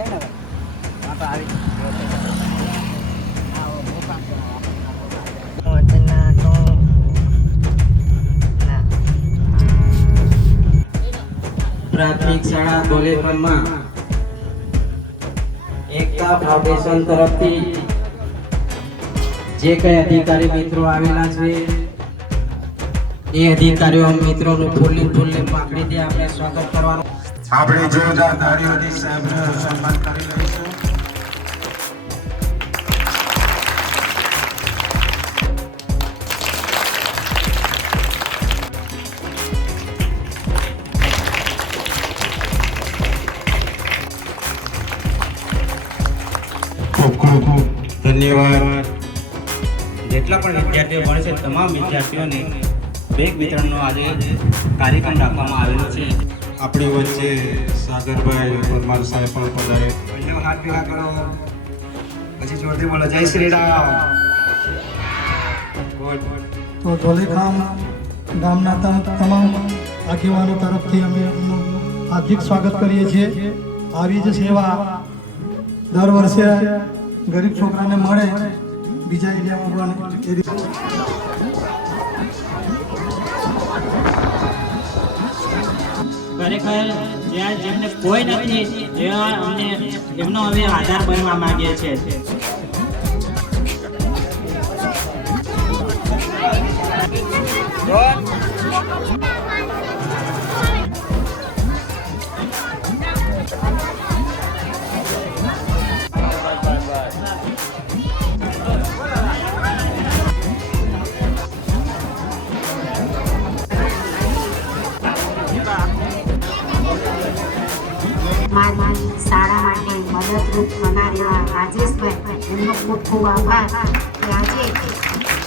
પ્રાથમિક શાળા ધોલેપરમાં એકતા ફાઉન્ડેશન તરફથી જે કઈ અધિકારી મિત્રો આવેલા છે એ અધિકારીઓ મિત્રોનું ફૂલની પાકડીથી આપણે સ્વાગત કરવાનું. આપણે જોરદાર તાળીઓથી સાહેબનું સન્માન કરી લઈશું. ખૂબ ખૂબ ધન્યવાદ. જેટલા પણ વિદ્યાર્થીઓ ભણે છે તમામ વિદ્યાર્થીઓને બેગ વિતરણનો આજે કાર્યક્રમ રાખવામાં આવેલો છે. આપણી વચ્ચે સાગરભાઈ પરમાર સાહેબ પણ પધારે. હાથ ભેગા કરો, પછી જોરથી બોલો જય શ્રી રામ. તો ધોલેખામ ગામના તમામ આગેવાનો તરફથી અમે એમનું હાર્દિક સ્વાગત કરીએ છીએ. આવી જ સેવા દર વર્ષે ગરીબ છોકરાને મળે બીજા એરિયામાં પણ. ખરેખર જ્યાં જેમને કોઈ નથી એવા અમને એમનો હવે આધાર બનવા માંગીએ છીએ. મારી શાળા માટે મદદરૂપ થનાર એવા રાજેશભાઈ, એમનો ખૂબ ખૂબ આભાર કે આજે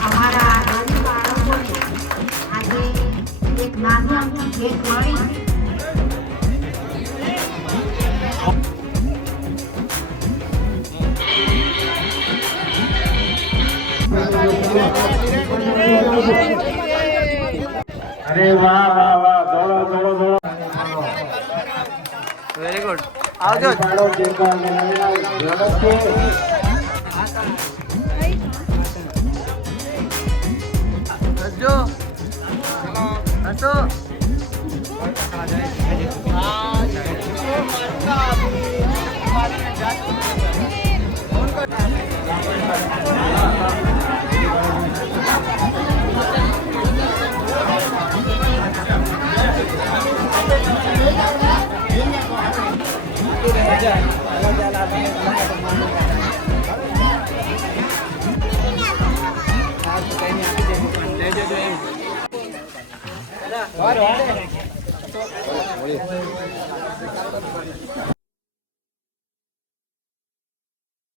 અમારા ગરીબ બાળકોને આજે એક નાની અમથી ભેટ મળી. અરે વાહ વાહ વાહ, દોડો દોડો દોડો. Very good. આવજો. હસો હસો.